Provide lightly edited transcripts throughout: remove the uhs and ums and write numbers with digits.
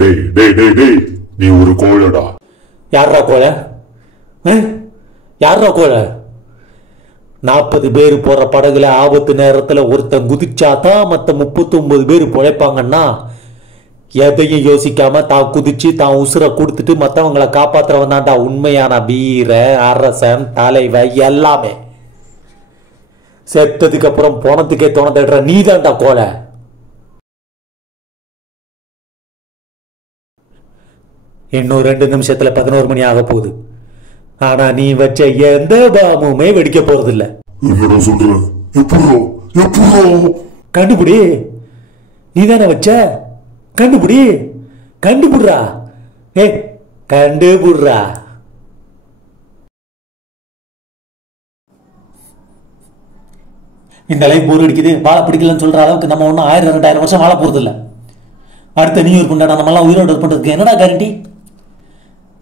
டேய் டேய் டேய் டேய், நீ ஒரு கோழடா. யாரா கோழ? யாரா கோழ? 40 பேர் போற படகுல ஆபத்து நேரத்துல ஒருத்தன் குதிச்சாதான் மத்த 39 பேர் பொழைப்பாங்கன்னா, எதையும் யோசிக்காம தான் குதிச்சு தான் உசுரை கொடுத்துட்டு மற்றவங்களை காப்பாத்துறவன் தான்டா உண்மையான வீர, அரசன், தலைவன் எல்லாமே. செத்ததுக்கு அப்புறம் போனதுக்கே தோண தேடுற நீ தான்டா கோலை. இன்னும் 2 நிமிஷத்துல 11 மணி ஆக போகுது. ஆனா நீ வச்ச எந்த பாமுமே வெடிக்க போறது இல்ல. கண்டுபிடி. நீ தானே வச்ச, கண்டுபிடி. கண்டுபிடுறா. கண்டுபிடுறா. இந்த லைஃப் போர் அடிக்குது, வாழ பிடிக்கலன்னு சொல்ற அளவுக்கு நம்ம ஒன்றும் 1000-2000 வருஷம் வாழ போறது இல்லை. அடுத்த நியூ இயர் கொண்டாட நம்மளாம் உயிரோடு பண்றதுக்கு என்னடா கேரண்டி?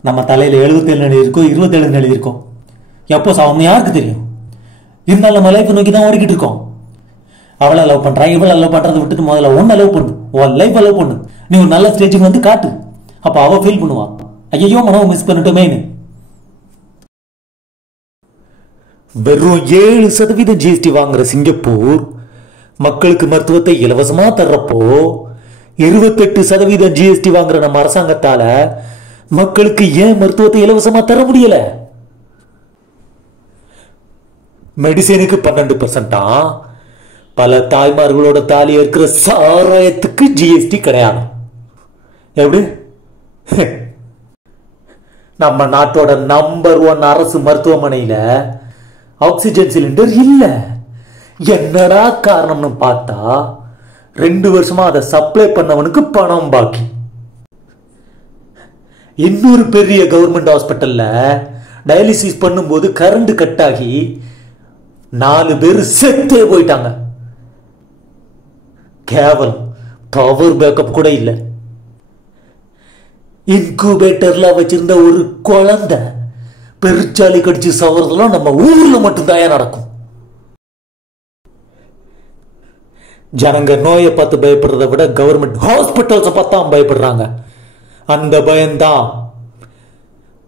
நம்ம தலையில 77 நிலை இருக்கும், 27 நிலை இருக்கும். எப்போ சாவம்னு யாருக்கு தெரியும்? இருந்தாலும் நம்ம லைஃப் நோக்கி தான் ஓடிக்கிட்டு இருக்கோம். அவளை லவ் பண்றா, இவளை லவ் பண்றதை விட்டுட்டு முதல்ல ஒன்ன லவ் பண்ணு, உன் லைஃப் லவ் பண்ணு. நீ ஒரு நல்ல ஸ்டேஜுக்கு வந்து காட்டு. அப்ப அவ ஃபீல் பண்ணுவா, ஐயோ மனவ மிஸ் பண்ணிட்டோமேனு. வெறும் 7% ஜிஎஸ்டி வாங்குற சிங்கப்பூர் மக்களுக்கு மருத்துவத்தை இலவசமா தர்றப்போ 28% ஜிஎஸ்டி வாங்குற நம்ம அரசாங்கத்தால மக்களுக்கு ஏன் மருத்துவத்தை இலவசமா தர முடியல? மெடிசனுக்கு 12%. பல தாய்மார்களோட தாலி இருக்கிற சாராயத்துக்கு ஜிஎஸ்டி கிடையாது. எப்படி? நம்ம நாட்டோட நம்பர் 1 அரசு மருத்துவமனையில ஆக்சிஜன் சிலிண்டர் இல்ல. என்னடா காரணம்னு பார்த்தா 2 வருஷமா அதை சப்ளை பண்ணவனுக்கு பணம் பாக்கி. இன்னொரு பெரிய கவர்மெண்ட் ஹாஸ்பிட்டல்ல டயாலிசிஸ் பண்ணும்போது கரண்ட் கட் ஆகி 4 பேர் செத்தே போயிட்டாங்க. கேவலம் பவர் பேக்கப் கூட இல்ல. இன்குபேட்டர்ல வச்சிருந்த ஒரு குழந்தை பெருச்சாலி கடிச்சு சவறதெல்லாம் நம்ம ஊர்ல மட்டும்தான் நடக்கும். ஜனங்க நோயை பார்த்து பயப்படுறதை விட கவர்மெண்ட் ஹாஸ்பிட்டல்ஸை பார்த்தா பயப்படுறாங்க. அந்த பயம்தான்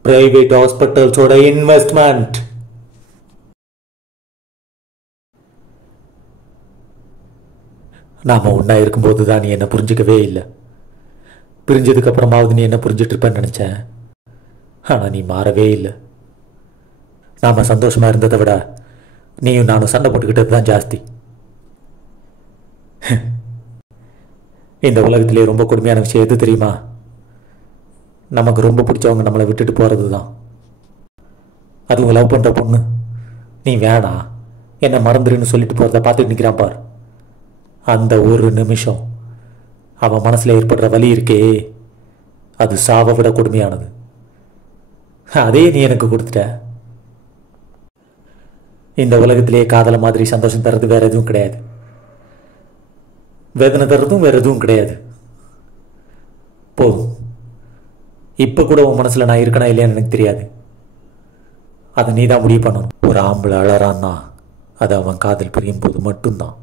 பிரைவேட் ஹாஸ்பிட்டல்ஸோட இன்வெஸ்ட்மெண்ட். நாம ஒன்னா இருக்கும்போது தான் நீ என்ன புரிஞ்சுக்கவே இல்லை. பிரிஞ்சதுக்கு அப்புறமாவது நீ என்ன புரிஞ்சுட்டு இருப்பேன்னு நினைச்சேன். ஆனா நீ மாறவே இல்லை. நாம சந்தோஷமா இருந்ததை விட நீயும் நானும் சண்டை போட்டுக்கிட்டது தான் ஜாஸ்தி. இந்த உலகத்திலே ரொம்ப கொடுமையான விஷயம் எது தெரியுமா? நமக்கு ரொம்ப பிடிச்சவங்க நம்மளை விட்டுட்டு போறது தான். அதுவும் லவ் பண்ற பொண்ணு நீ வேணாம் என்ன மறந்துருன்னு சொல்லிட்டு போறத பார்த்துட்டு நிற்கிறான் பார். அந்த ஒரு நிமிஷம் அவன் மனசுல ஏற்படுற வலி இருக்கே, அது சாவை விட கொடுமையானது. அதே நீ எனக்கு கொடுத்துட்ட. இந்த உலகத்திலேயே காதல மாதிரி சந்தோஷம் தர்றது வேற எதுவும் கிடையாது. வேதனை தர்றதும் வேற எதுவும் கிடையாது. போதும். இப்ப கூட உன் மனசுல நான் இருக்கனா இல்லையான்னு எனக்கு தெரியாது. அதை நீ தான் முடிவு பண்ணணும். ஒரு ஆம்பளை அழறான்னா அது அவன் காதல் பிரியும் போது மட்டும்தான்.